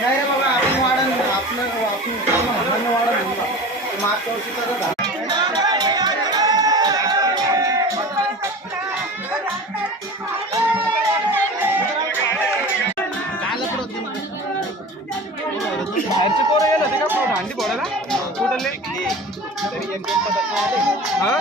नाही रे बाबा आपण वाढन आपलं आपण वाढन मागच्या वर्षी बाहेरचे पोरं येत होते का? भाऊ दांडी बोलायला कुठले हा?